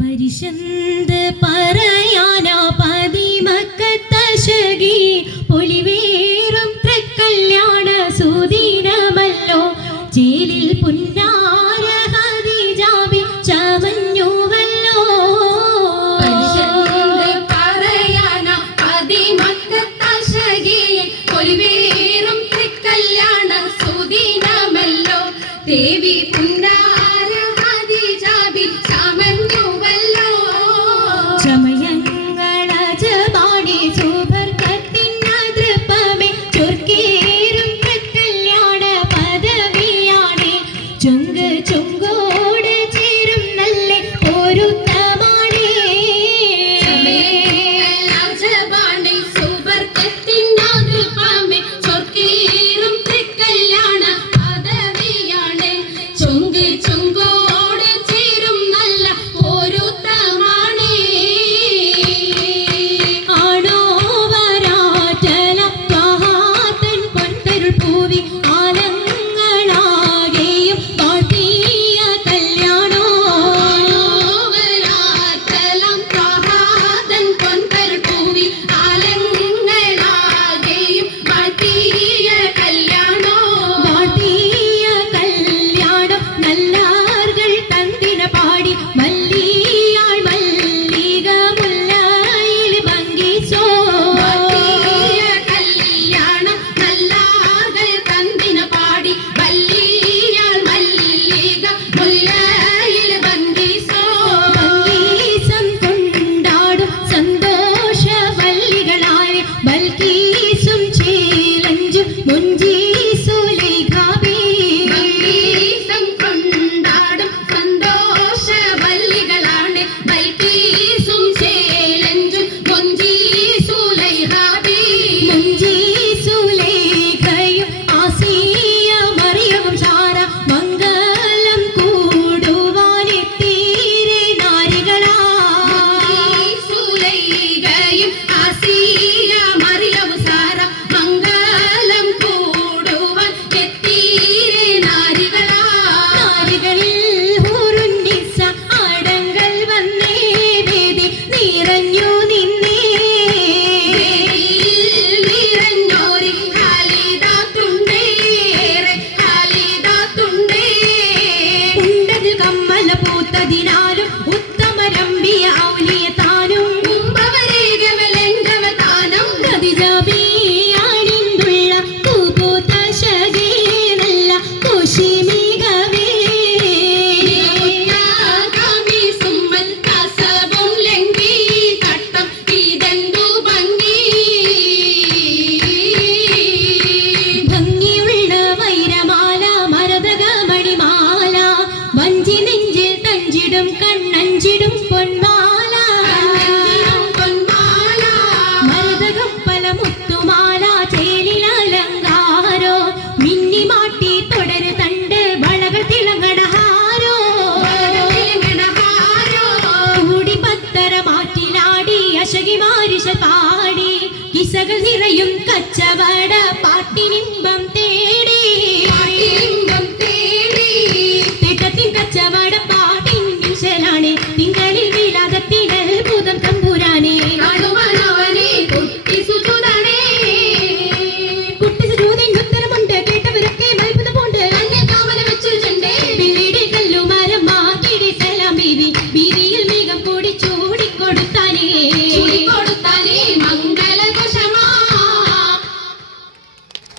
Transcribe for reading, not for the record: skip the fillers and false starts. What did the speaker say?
പരിശന്ത് പറയാനാ പതിമക്കത്തശകി പൊലിവേറും തൃക്കല്യാണ സുദിനമല്ലോ ജയിലിൽ പുന്നാര ഹദിജാബി ചമഞ്ഞുവല്ലോ. പരിശന്ത് പറയാനാ പതിമക്കത്തശകി പൊലിവേറും തൃക്കല്യാണ സുദിനമല്ലോ ദേവി പുന്നാര ഹദിജാബി ചമഞ്ഞുവല്ലോ. ചമയങ്ങളജപാടി സുബർക്കത്തിനതൃപ്പമേ ചൊർക്കേറും തൃക്കല്യാണ പദവിയാണേ ചുങ്ക് ചുങ്കോട് ചേരും നല്ല പൊരുത്തമാണേ. ചമയങ്ങളജപാടി സുബർക്കത്തിനതൃപ്പമേ ചൊർക്കേറും തൃക്കല്യാണ പദവിയാണേ ചുങ്ക് ചുങ്കോട് ചേരും നല്ല പൊരുത്തമാണേ. ആണോ വരാറ്റല മഹാത്തൻ പൊൻതരുൾ പൂവി ആലങ്ങളാകെയും പാട്ടിയ കല്യാണോ. വരാത്തലം പ്രഭാതൻ പൊൻതരുൾ പൂവി ആലങ്ങളാകെയും വാഴ്ത്തിയ കല്യാണോ. പാട്ടിയ കല്യാണം നല്ലാർകൾ തന്തിന പാടി മല്ലിയാൾ മല്ലിക മുല്ലയിൽ ഭംഗിച്ചോ. വാഴ്ത്തിയ കല്യാണം നല്ലാകൾ തന്തിന പാടി വല്ലിയാൾ മല്ലിക മുല്ലയിൽ ഭംഗിസോ. ഭംഗീസം കൊണ്ടാടും സന്തോഷ വല്ലികളായ ബൽക്കീസും ചേലഞ്ചും മുഞ്ചീസുലേഖാബി. ഭംഗീസം കൊണ്ടാടും സന്തോഷ വല്ലികളാണ് ബൽക്കീസും ചേലഞ്ചും മുഞ്ചീസുലൈഹാബി. മുഞ്ചീസുലേഖയും ആസിയ മറിയവും സാറ മംഗലം കൂടുവാനെത്തീരെ നാരികളാ. സുലൈഖയും ആസിയ മറിയവും സാറ മംഗലം കൂടുവാൻ എത്തീരെ നാരികളാ. നാരികളിൽ ഹൂറുന്നിസ്സ അടങ്കൽ വന്നേ വേദി നിറഞ്ഞു നിന്നേ. വേദിയിൽ നിറഞ്ഞോരി ഖാലിദാത്തുണ്ടേ, ഏറെ ഖാലിദാത്തുണ്ടേ. ഉണ്ടതിൽ കമ്മല പൂത്തതിനാലും ഉത്തമരമ്പിയ ഔലിയ താനും കുംഭവരേഖമലങ്കവതാനം ഖദിജാബിയാണിന്തുള്ള പൂപൂത്ത ശകേനല്ല കുശിമികവേ. യാഗാമി സുമ്മൽ കസബും ലംഘി തട്ടം ഇതെന്തു ഭംഗി. ഭംഗിയുള്ള വൈരമാല മരതക മണിമാല വഞ്ചി നെഞ്ചിൽ തഞ്ചിടും കണ്ണഞ്ചിടും പൊന്മാല. പൊന്മാല മരതകം പല മുത്തുമാല ചേലിലലങ്കാരോ മിന്നിമാട്ടി തുടര് തണ്ട് വളകൾ തിളങ്ങടഹാരോ. കൂടി പത്തര മാറ്റിലാടി അശകിമാരിശ പാടി കിസകൾ നിറയും കച്ചവട പാട്ടിനിമ്പം തേടി. തിട്ടത്തിൻ കച്ചവട പാട്ടിൻ വിശലാണ് തിങ്കളിൽ വിലാകത്തിൽ അത്ഭുതം തമ്പുരാനെ. കുട്ടിസുജൂതിൻ ഉത്തരമുണ്ട് കേട്ടവരൊക്കെ മൽപ്പുതമുണ്ട്. പിന്നീട് കല്ലുമരം മാറ്റിടി സലാം ബീവി